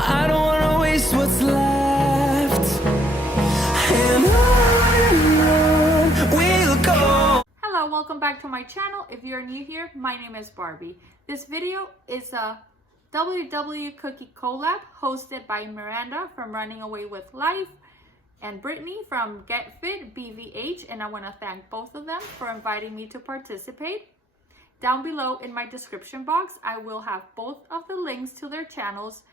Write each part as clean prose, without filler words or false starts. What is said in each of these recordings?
I don't wanna waste what's left. And on we'll go. Hello, welcome back to my channel. If you're new here, my name is Barbie. This video is a WW Cookie Collab hosted by Miranda from Running Away with Life and Brittany from Get Fit BVH, and I want to thank both of them for inviting me to participate. Down below in my description box, I will have both of the links to their channels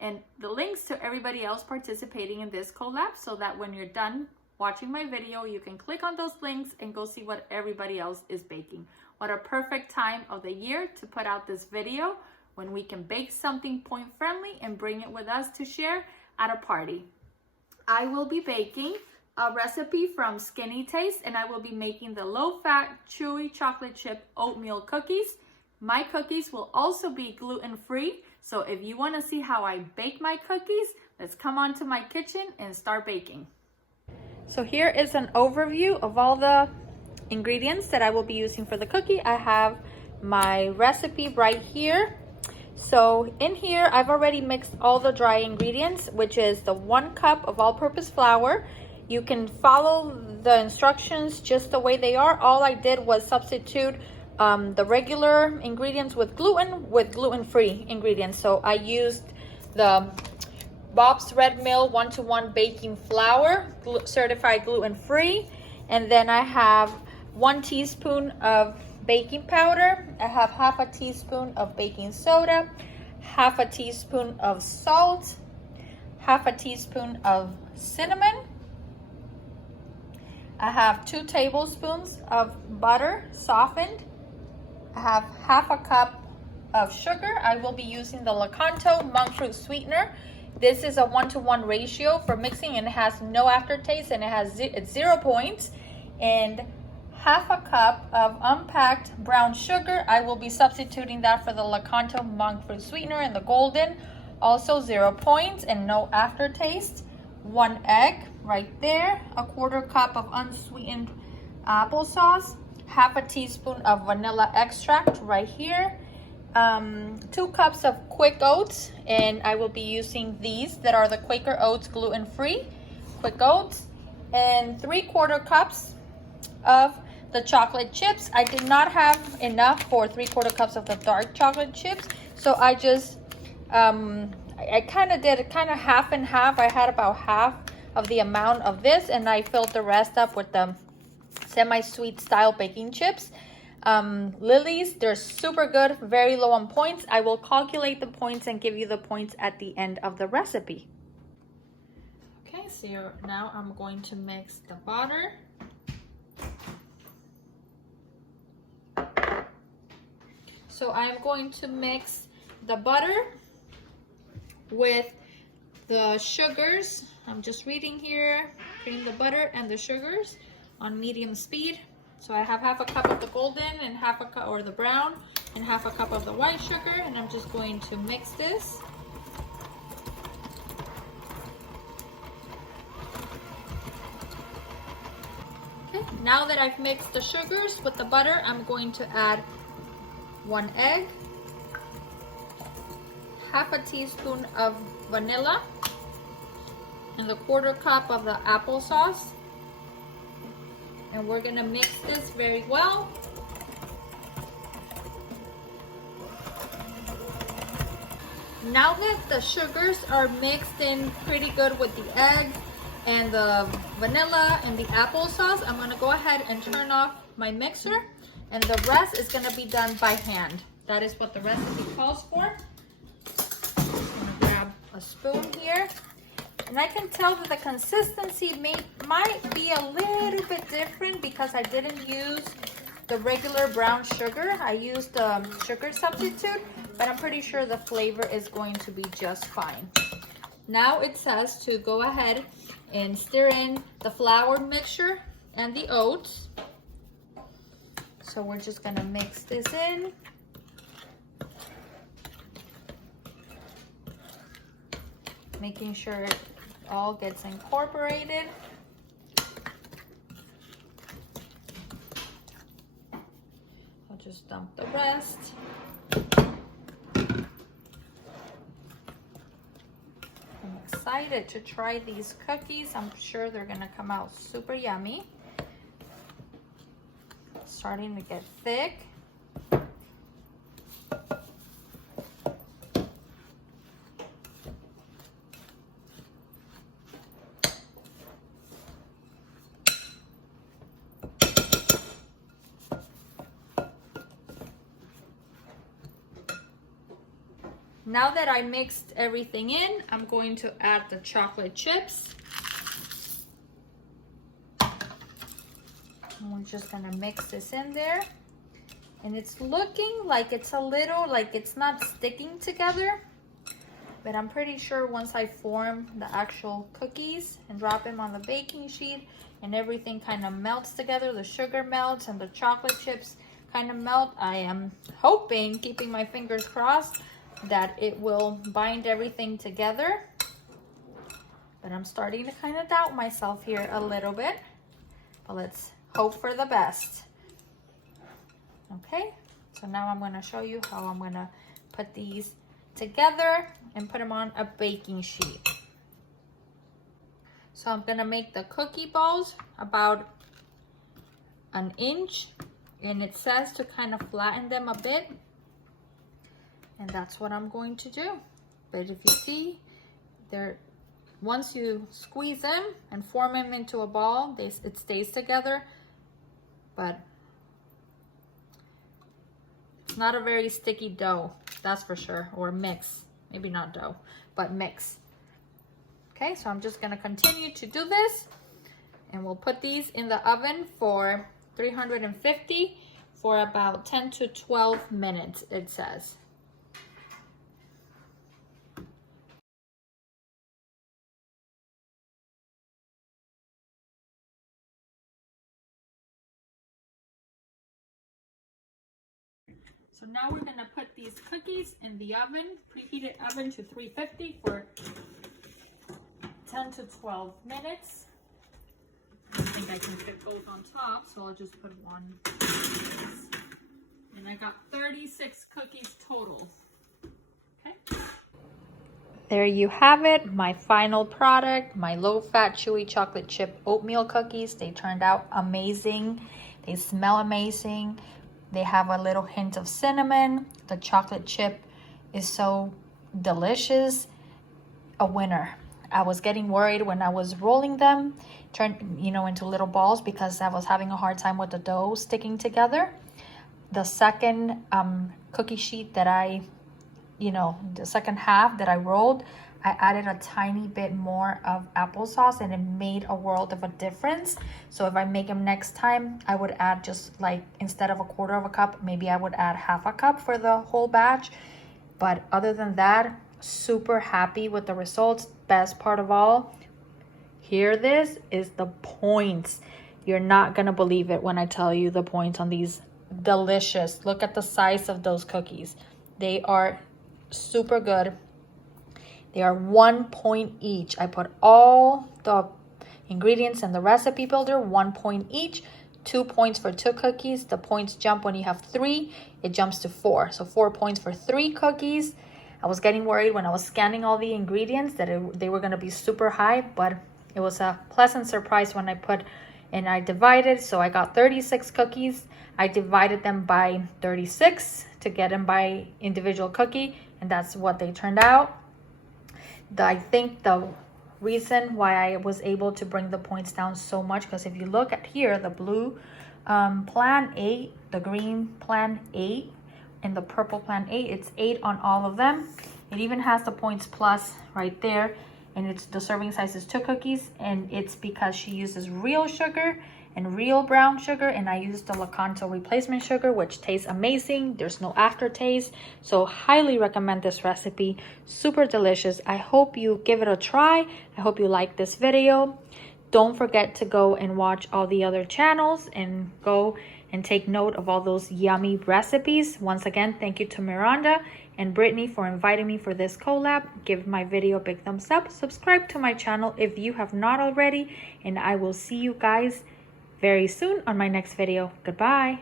and the links to everybody else participating in this collab, so that when you're done watching my video, you can click on those links and go see what everybody else is baking. What a perfect time of the year to put out this video when we can bake something point friendly and bring it with us to share at a party. I will be baking a recipe from Skinny Taste, and I will be making the low-fat, chewy chocolate chip oatmeal cookies. My cookies will also be gluten-free, so if you want to see how I bake my cookies, let's come on to my kitchen and start baking. So here is an overview of all the ingredients that I will be using for the cookie. I have my recipe right here. So in here, I've already mixed all the dry ingredients, which is the 1 cup of all-purpose flour. You can follow the instructions just the way they are. All I did was substitute the regular ingredients with gluten-free ingredients. So I used the Bob's Red Mill 1-to-1 baking flour, certified gluten-free. And then I have 1 teaspoon of baking powder. I have half a teaspoon of baking soda, half a teaspoon of salt, half a teaspoon of cinnamon. I have 2 tablespoons of butter softened. I have half a cup of sugar. I will be using the Lakanto monk fruit sweetener. This is a 1-to-1 ratio for mixing, and it has no aftertaste, and it's 0 points. And half a cup of unpacked brown sugar. I will be substituting that for the Lakanto monk fruit sweetener in the golden, also 0 points and no aftertaste. 1 egg right there, a 1/4 cup of unsweetened applesauce, half a teaspoon of vanilla extract right here, 2 cups of quick oats, and I will be using these that are the Quaker Oats gluten-free quick oats, and 3/4 cups of the chocolate chips. I did not have enough for 3/4 cups of the dark chocolate chips, so I just I kind of did half and half. I had about half of the amount of this, and I filled the rest up with the semi-sweet style baking chips. Lily's, they're super good, very low on points. I will calculate the points and give you the points at the end of the recipe. Okay, so now I'm going to mix the butter. So I'm going to mix the butter with the sugars. I'm just reading here, cream the butter and the sugars on medium speed. So I have half a cup of the golden and half a cup, or the brown, and half a cup of the white sugar, and I'm just going to mix this. Okay, now that I've mixed the sugars with the butter, I'm going to add 1 egg, half a teaspoon of vanilla, and the 1/4 cup of the applesauce. And we're gonna mix this very well. Now that the sugars are mixed in pretty good with the egg and the vanilla and the applesauce, I'm gonna go ahead and turn off my mixer, and the rest is gonna be done by hand. That is what the recipe calls for. I'm gonna grab a spoon here. And I can tell that the consistency might be a little bit different because I didn't use the regular brown sugar. I used the sugar substitute, but I'm pretty sure the flavor is going to be just fine. Now it says to go ahead and stir in the flour mixture and the oats. So we're just gonna mix this in. Making sure it all gets incorporated. I'll just dump the rest. I'm excited to try these cookies. I'm sure they're gonna come out super yummy. Starting to get thick. Now that I mixed everything in, I'm going to add the chocolate chips. And we're just gonna mix this in there. And it's looking like it's a little, like it's not sticking together. But I'm pretty sure once I form the actual cookies and drop them on the baking sheet and everything kind of melts together, the sugar melts and the chocolate chips kind of melt, I am hoping, keeping my fingers crossed, that it will bind everything together. But I'm starting to kind of doubt myself here a little bit. But let's hope for the best. Okay, so now I'm going to show you how I'm going to put these together and put them on a baking sheet. So I'm going to make the cookie balls about an inch, and it says to kind of flatten them a bit. And that's what I'm going to do. But if you see, once you squeeze them and form them into a ball, it stays together. But it's not a very sticky dough, that's for sure, or mix. Maybe not dough, but mix. Okay, so I'm just gonna continue to do this, and we'll put these in the oven for 350 for about 10 to 12 minutes, it says. So now we're gonna put these cookies in the oven, preheated oven to 350 for 10 to 12 minutes. I think I can fit both on top, so I'll just put one. And I got 36 cookies total. Okay. There you have it, my final product, my low-fat chewy chocolate chip oatmeal cookies. They turned out amazing. They smell amazing. They have a little hint of cinnamon. The chocolate chip is so delicious. A winner. I was getting worried when I was rolling them, into little balls, because I was having a hard time with the dough sticking together. The second cookie sheet that the second half that I rolled, I added a tiny bit more of applesauce, and it made a world of a difference. So if I make them next time, I would add just like, instead of a quarter of a cup, maybe I would add half a cup for the whole batch. But other than that, super happy with the results. Best part of all, this is the points. You're not gonna believe it when I tell you the points on these. Delicious. Look at the size of those cookies. They are super good. They are 1 point each. I put all the ingredients in the recipe builder, 1 point each. 2 points for 2 cookies. The points jump when you have 3. It jumps to 4. So 4 points for 3 cookies. I was getting worried when I was scanning all the ingredients that they were going to be super high, but it was a pleasant surprise when I put and I divided. So I got 36 cookies. I divided them by 36 to get them by individual cookie, and that's what they turned out. I think the reason why I was able to bring the points down so much, because if you look at here, the blue plan 8, the green plan 8, and the purple plan 8, it's 8 on all of them. It even has the points plus right there, and the serving size is 2 cookies, and it's because she uses real sugar and real brown sugar, and I used the Lakanto replacement sugar, which tastes amazing. There's no aftertaste, so highly recommend this recipe. Super delicious. I hope you give it a try. I hope you like this video. Don't forget to go and watch all the other channels and go and take note of all those yummy recipes. Once again, thank you to Miranda and Brittany for inviting me for this collab. Give my video a big thumbs up. Subscribe to my channel if you have not already, and I will see you guys very soon on my next video. Goodbye.